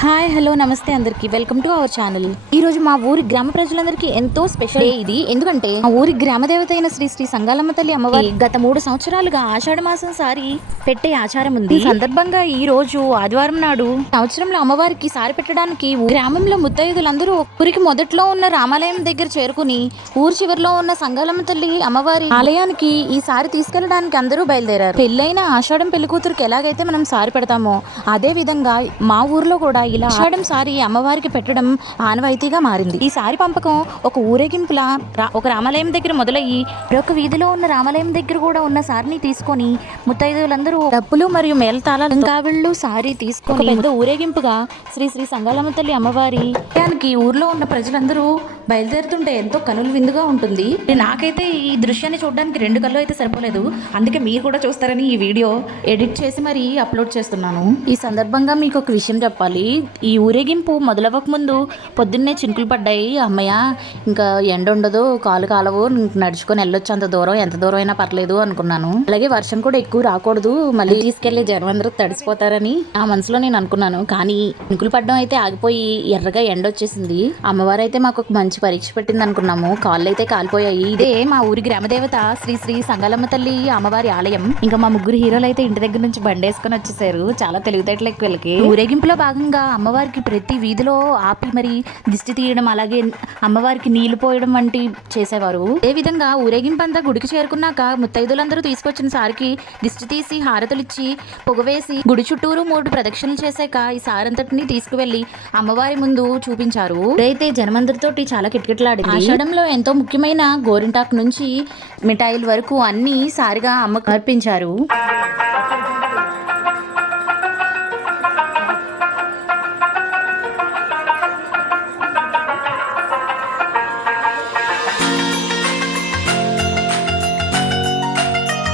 Hi hello నమస్తే అందరికి welcome to our channel. ఈ రోజు మా ఊరి గ్రామ ప్రజలందరికీ ఎంతో స్పెషల్ డే ఇది. ఎందుకంటే మా ఊరి గ్రామ దేవత అయిన శ్రీ శ్రీ సంగాలమ్మ తల్లి అమ్మవారి గత 3 సంవత్సరాలుగా ఆషాఢ మాసం సారి పెట్టే ఆచారం ఉంది. ఈ సందర్భంగా ఈ రోజు ఆదివారం నాడు సంవత్సరంలో అమ్మవారికి సారి పెట్టడానికి గ్రామంలో ముత్తైదులందరూ ఊరికి మొదట్లో ఉన్న రామాలయం దగ్గర చేరుకుని ఊరి చివరిలో ఉన్న సంగాలమ్మ తల్లి అమ్మవారి ఆలయానికి ఈ సారి తీసుకెళ్లడానికి అందరూ బయలుదేరారు. పెళ్ళైన ఆషాఢం పెళ్లి కూతురికి ఎలాగైతే మనం సారి పెడతామో అదే విధంగా మా ఊర్లో కూడా ఇలా ఆషాఢం సారి అమ్మవారికి పెట్టడం ఆనవాయితీగా మారింది. ఈ సారి పంపకం ఒక ఊరేగింపులా ఒక రామాలయం దగ్గర మొదలయ్యి మరొక వీధిలో ఉన్న రామాలయం దగ్గర కూడా ఉన్న సారిని తీసుకొని ముత్తైదువులందరూ డప్పులు మరియు మేళతాళాలు కావిళ్ళు సారి తీసుకొని పెద్ద ఊరేగింపుగా శ్రీ శ్రీ సంగాలమ్మ తల్లి అమ్మవారి ఆలయానికి ఊర్లో ఉన్న ప్రజలందరూ బయలుదేరుతుంటే ఎంతో కనులు విందుగా ఉంటుంది. నాకైతే ఈ దృశ్యాన్ని చూడడానికి 2 కళ్ళు అయితే సరిపోలేదు. అందుకే మీరు కూడా చూస్తారని ఈ వీడియో ఎడిట్ చేసి మరి అప్లోడ్ చేస్తున్నాను. ఈ సందర్భంగా మీకు ఒక విషయం చెప్పాలి. ఈ ఊరేగింపు మొదలవ్వక ముందు పొద్దున్నే చినుకులు పడ్డాయి. అమ్మయ్య ఇంకా ఎండ ఉండదు, కాలు కాలవు, నడుచుకొని వెళ్ళొచ్చు, అంత దూరం ఎంత దూరం అయినా పర్లేదు అనుకున్నాను. అలాగే వర్షం కూడా ఎక్కువ రాకూడదు, మళ్ళీ తీసుకెళ్లి జనం అందరూ తడిసిపోతారని ఆ మనసులో నేను అనుకున్నాను. కానీ చినుకులు పడ్డం అయితే ఆగిపోయి ఎర్రగా ఎండ వచ్చేసింది. అమ్మవారు అయితే మాకు ఒక మంచి పరీక్ష పెట్టింది అనుకున్నాము. కాళ్ళు అయితే కాలిపోయాయి. ఇదే మా ఊరి గ్రామదేవత శ్రీ శ్రీ సంగాలమ్మ తల్లి అమ్మవారి ఆలయం. ఇంకా మా 3 హీరోలు అయితే ఇంటి దగ్గర నుంచి బండేసుకొని వచ్చేసారు. చాలా తెలివితేటలు ఎక్కువ వీళ్ళకి. ఊరేగింపులో భాగంగా అమ్మవారికి ప్రతి వీధిలో ఆపి మరి దిష్టి తీయడం, అలాగే అమ్మవారికి నీళ్లు పోయడం వంటి చేసేవారు. అదే విధంగా ఊరేగింపు అంతా గుడికి చేరుకున్నాక ముత్తైదులందరూ తీసుకొచ్చిన సారికి దిష్టి తీసి హారతులిచ్చి పొగవేసి గుడి చుట్టూరు 3 ప్రదక్షిణలు చేశాక ఈ సారంతటిని తీసుకువెళ్లి అమ్మవారి ముందు చూపించారు. అయితే జనమందరితోటి చాలా కిటకిటలాడింది. ఆషాఢంలో ఎంతో ముఖ్యమైన గోరింటాకు నుంచి మిఠాయిల వరకు అన్ని సారిగా అమ్మకు అర్పించారు.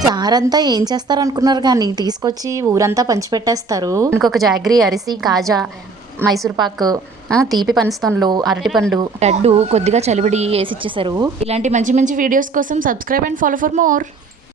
చారంతా ఏం చేస్తారు అనుకున్నారు కానీ తీసుకొచ్చి ఊరంతా పంచిపెట్టేస్తారు. ఇంకొక జాగ్రీ, అరిసి, కాజా, మైసూర్ పాక్, తీపి పనస్తోన్లు, అరటిపండు, లడ్డు, కొద్దిగా చలివిడి వేసి ఇచ్చేసారు. ఇలాంటి మంచి మంచి వీడియోస్ కోసం subscribe and follow for more.